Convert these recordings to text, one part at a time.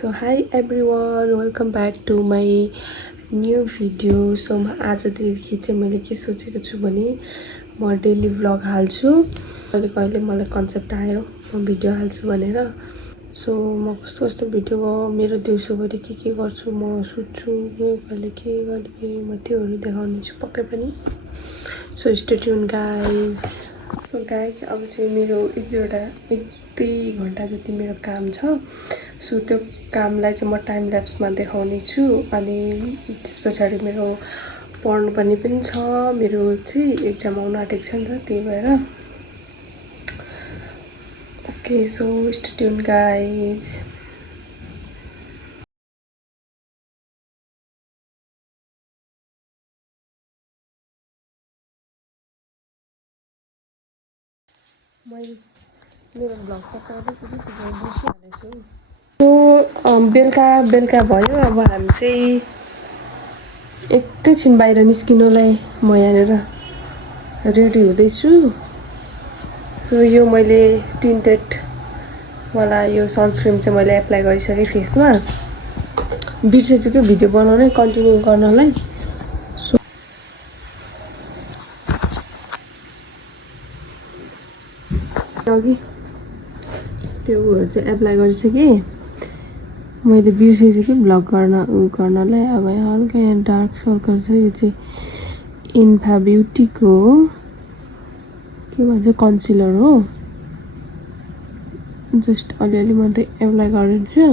So hi everyone, welcome back to my new video. So आजदेखि चाहिँ मैले के सोचेको छु भने म डेली भ्लग हाल्छु। अहिले कहिले मलाई कन्सेप्ट आयो म भिडियो हाल्छु भनेर। सो म कस्तो कस्तो भिडियो मेरो दिउँसोभरि के गर्छु म सुत्छु कहिले के गर्ने म त्योहरू देखाउने छु पक्कै पनि। So stay tune guys. So guys अब चाहिँ मेरो एक दुई घन्टा जति मेरो काम छ। सो त्यो कामलाई चाहिँ म टाइम ल्याप्समा देखाउने छु अनि त्यसपछि मेरो पढ्नुपर्ने पनि छ। मेरो चाहिँ एक्जाम आउन आँटेको छ नि त त्यही भएर। Okay so stay tune guys. मैले मेरो भ्लग त बेलुका भयो। अब हामी चाहिँ एकैछिन बाहिर निस्किनुलाई म यहाँनिर रेडी हुँदैछु। सो यो मैले टिन्टेड वाला यो सनस्क्रिन चाहिँ मैले एप्लाई गरिसकेँ फेसमा। बिर्सेछु कि भिडियो बनाउनै कन्टिन्यू गर्नलाई। सो अघि त्योहरू चाहिँ एप्लाई गरिसकेँ। मैले बिर्सेछु कि भ्लग गर्नलाई। अब यहाँ हल्का यहाँ डार्क सर्कल छ। यो चाहिँ इन्फा ब्युटीको हो, के भन्छ कन्सिलर हो। जस्ट अलिअलि मात्रै एप्लाई गरिदिन्छु।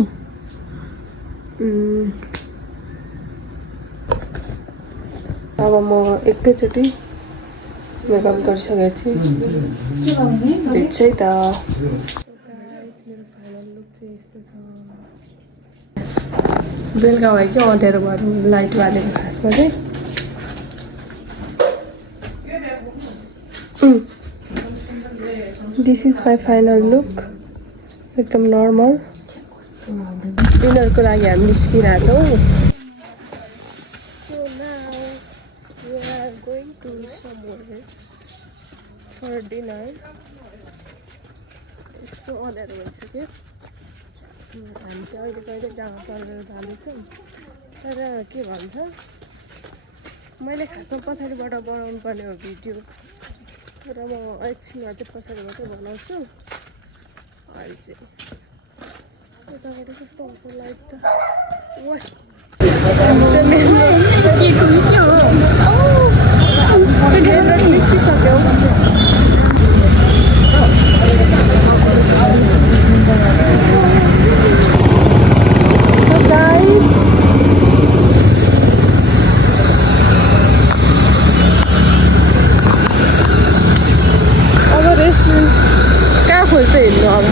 अब म एकैचोटि मेकअप गरिसकेको छु। त मेरो फाइनल लुक चाहिँ यस्तो छ। बेलुका भयो कि अँध्यारो भयो लाइट बालेको खासमा चाहिँ। This is my final look, एकदम नर्मल। डिनरको लागि हामी निस्किरहेको छौँ। So now we are going to somewhere for dinner. यस्तो अँध्यारो भइसक्यो। हामी चाहिँ अहिले कहिले जहाँ चलेर जाँदैछौँ। तर के भन्छ मैले खासमा पछाडिबाट बनाउनु पर्ने हो भिडियो, तर म एकछिनमा चाहिँ पछाडिबाटै बनाउँछु। अहिले चाहिँ यताबाट कस्तो हुन्छ लाइट त। निस्किसक्यो। कहाँ खोज्दै हिँड्नु अब।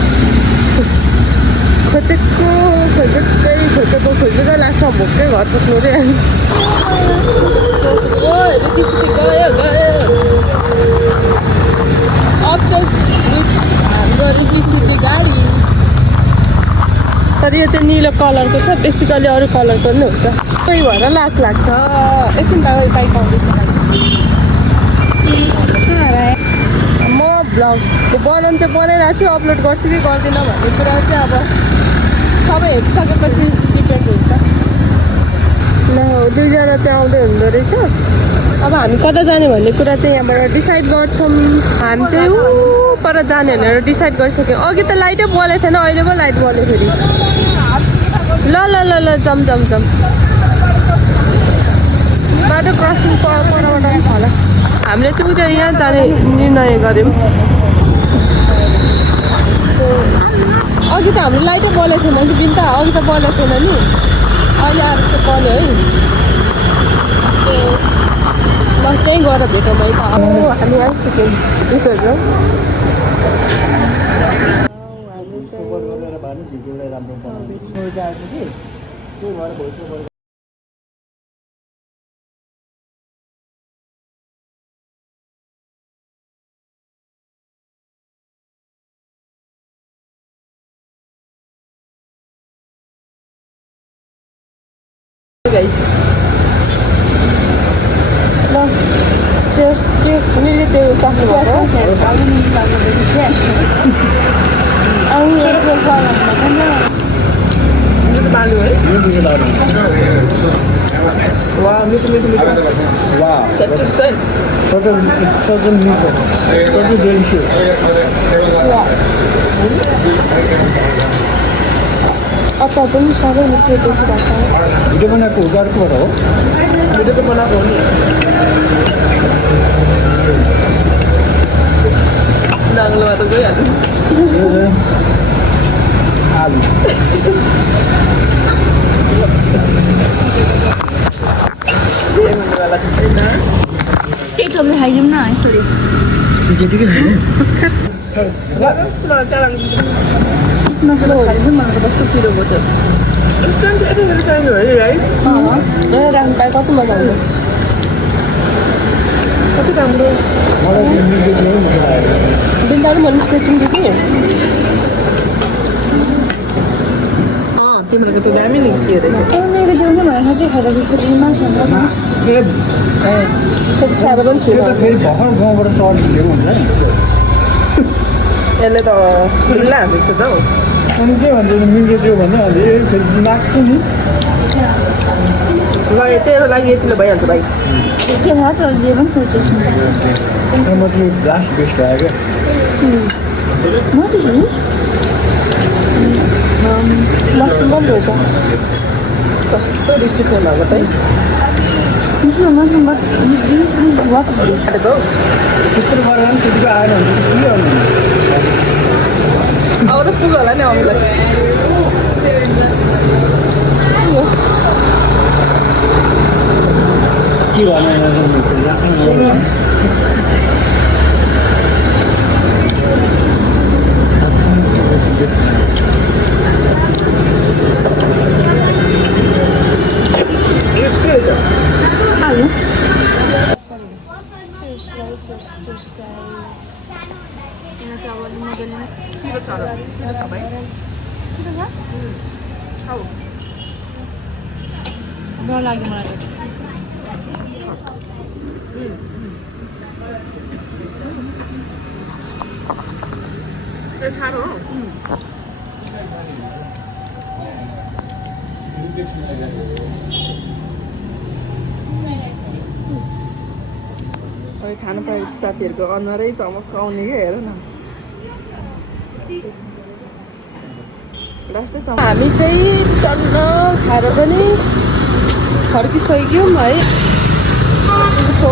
खोजेको लास्टमा भोकै घर पुग्नु रे। हाम्रो रिकी गाडी। तर यो चाहिँ निलो कलरको छ। बेसिकली अरू कलरको पनि हुन्छ। त्यही भएर लास लाग्छ। एकछिन बाइक आउँदैछ। म भ्लग बनाउनु चाहिँ बनाइरहेको छु, अपलोड गर्छु कि गर्दिनँ भन्ने कुरा चाहिँ अब सबै हेरिसकेपछि डिपेन्ड हुन्छ। ल दुईजना चाहिँ आउँदै हुँदो रहेछ। अब हामी कता जाने भन्ने कुरा चाहिँ यहाँबाट डिसाइड गर्छौँ। हामी चाहिँ पर जाने भनेर डिसाइड गरिसक्यौँ। अघि त लाइटै बलेको थिएन, अहिले पो लाइट बल्यो फेरि। ल ल ल ल जम बाटो क्रसिङ परबाट छ होला। हामीले चाहिँ उता यहाँ जाने निर्णय गऱ्यौँ। सो अघि त हाम्रो लाइटै बलेको थिएन कि बिन्ता। अघि त बलेको थिएन नि, अहिले आएर चाहिँ बल्यो है। सो ल त्यहीँ गएर भेटौँ है त। हामी आइसक्यौँ उसहरू। ल चेयर्स के मिली चाहिँ चाख्नु भएको आलु है वाह मिठो मिठो मिठो Wow. चट्टी सही Such a meat. Such a delicious. अचार पनि साह्रै मिठो देखिरहेको छ भिडियो बनाएको उधारकोबाट हो भिडियो त बनाएको हो नि नाङ्लोमा त गइहाल्छ आलु हुनेवाला छैन त्यही टोपले खाइदिउँ न यसरी त्यतिकै यसमा पुरा खाइदिउँ मलाई त कस्तो पिरो भयो त रेस्टुरेन्ट चाहिँ यतिखेर चाहियो है राइस राख्नु पाए कति मजा आउँछ कति राम्रो मलाई चाहिँ मिठो चाहिँ मजा लाग्यो बिन्दाहरू म निस्केछौँ कि तिमीहरूको त्यो दामी निस्कियो रहेछ मेरो जिउमा भनेर चाहिँ खाएर त्यसको दिनमा खान्छ त्यति साह्रो पनि त्यो छैन त फेरि भर्खर गाउँबाट सर्ट ल्याएको हुन्छ नि यसले त खुल्ला हाल्दैछ त हौ अनि के भन्छ मिल्के थियो भने अनि फेरि नाक्छु नि ल तेरो लागि यतिले भइहाल्छ भाइ के हो त जे पनि सोचेछु म त्यो लास्ट बेस्ट भयो क्या म त्यसरी मसरुम पनि रहेछ कस्तो रिस उठेन अब त This is amazing, but this what is this? खाएको त्यत्रो गरेर पनि त्यतिको आएन भने के गर्नु अब त पुग्यो होला नि अरूलाई के भन्नु Alô? किलो छ र किलो छ भाइ डर लाग्यो मलाई त्यो ठाडो हो खानु पाएपछि साथीहरूको अनुहारै चमक्क आउने क्या हेर न लास्टै हामी चाहिँ टन्न खाएर पनि फर्किसक्यौँ है सो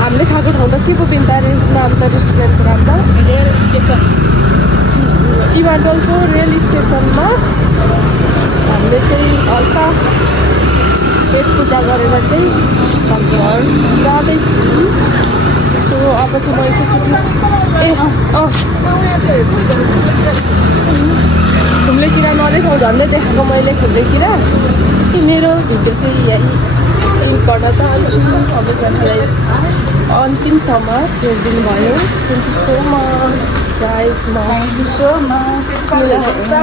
हामीले खाएको ठाउँ त के पो बिन्ता नाम त रेस्टुरेन्टको नाम त रेल स्टेसन इमाडलको रेल स्टेसनमा हामीले चाहिँ हल्का पेट पूजा गरेर चाहिँ घर जाँदैछु सो अब चाहिँ म एकैचोटि घुम्ने किरा नदेखाउँ झन्डै देखाएको मैले घुम्ने किरा मेरो भिडियो चाहिँ यही इन्ड गर्न चाहन्छु सबैजनालाई अन्तिमसम्म हेरिदिनु भयो thank you so much guys Thank you so much.